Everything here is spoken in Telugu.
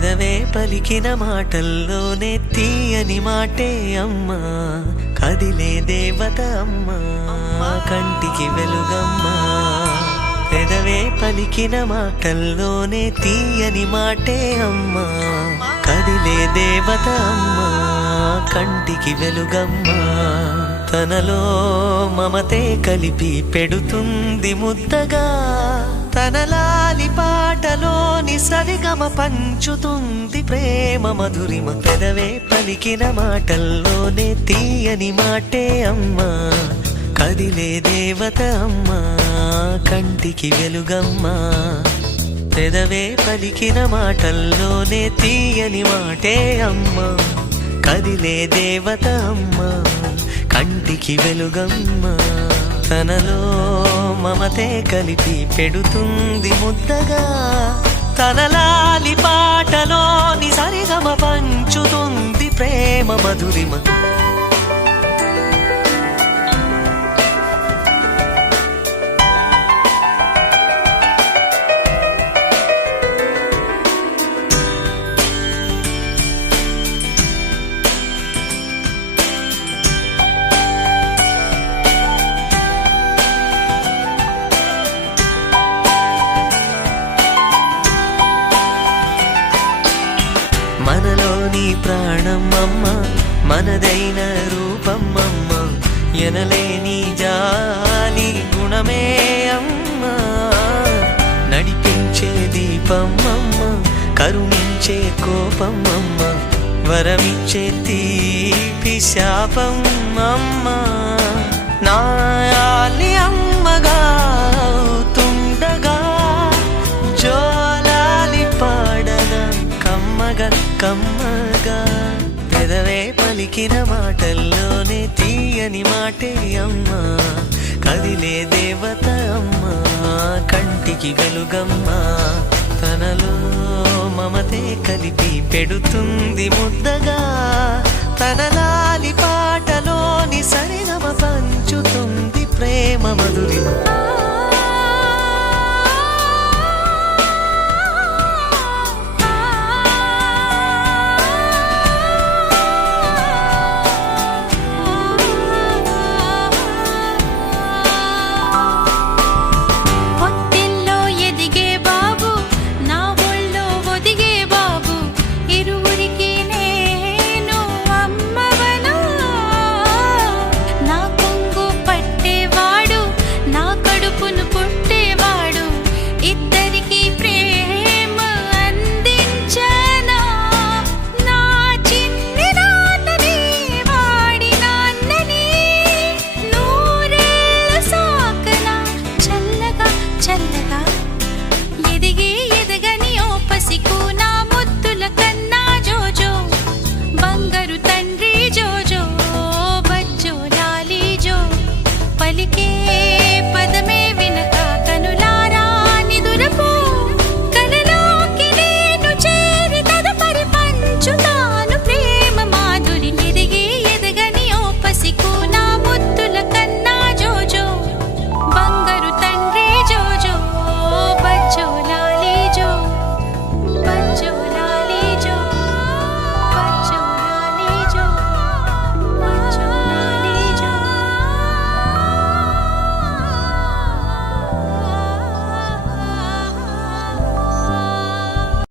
పెదవే పలికిన మాటల్లోనే తీయని మాటే అమ్మా, కదిలే దేవత అమ్మా, కంటికి వెలుగమ్మా. పెదవే పలికిన మాటల్లోనే తీయని మాటే అమ్మా, కదిలే దేవత అమ్మా, కంటికి వెలుగమ్మా. తనలో మమతే కలిపి పెడుతుంది ముద్దగా, తన లాలి పాటలోని సరిగమ పంచుతుంది ప్రేమ మధురిమ. పెదవే పలికిన మాటల్లోనే తీయని మాటే అమ్మా, కదిలే దేవత అమ్మా, కంటికి వెలుగమ్మా. పెదవే పలికిన మాటల్లోనే తీయని మాటే అమ్మా, కదిలే దేవత అమ్మా, కంటికి వెలుగమ్మా. తనలో మమతే కలిపి పెడుతుంది ముద్దగా, తన లాలి పాటలోని సరిగమ పంచుతుంది ప్రేమ మధురిమ. మనలోని ప్రాణం అమ్మ, మనదైన రూపం అమ్మ, ఎనలేని జాలి గుణమే అమ్మ. నడిపించే దీపం అమ్మ, కరుణించే కోపం అమ్మ, వరమిచ్చే తీపి శాపం అమ్మ. నాయాలి అమ్మగా అవుతుండగా, జోలాలి పాడన కమ్మగా కమ్మగా. పెదవే పలికిన మాటల్లోనే తీయని మాటే అమ్మా, కదిలే దేవత అమ్మా, కంటికి వెలుగమ్మా. తనలో మమతే కలిపి పెడుతుంది ముద్దగా, తన లాలి పాటలోని సరిగమ పంచుతుంది ప్రేమ మధురిమ. తండ్రి జోజో బజ్జో లాలి జో పలికే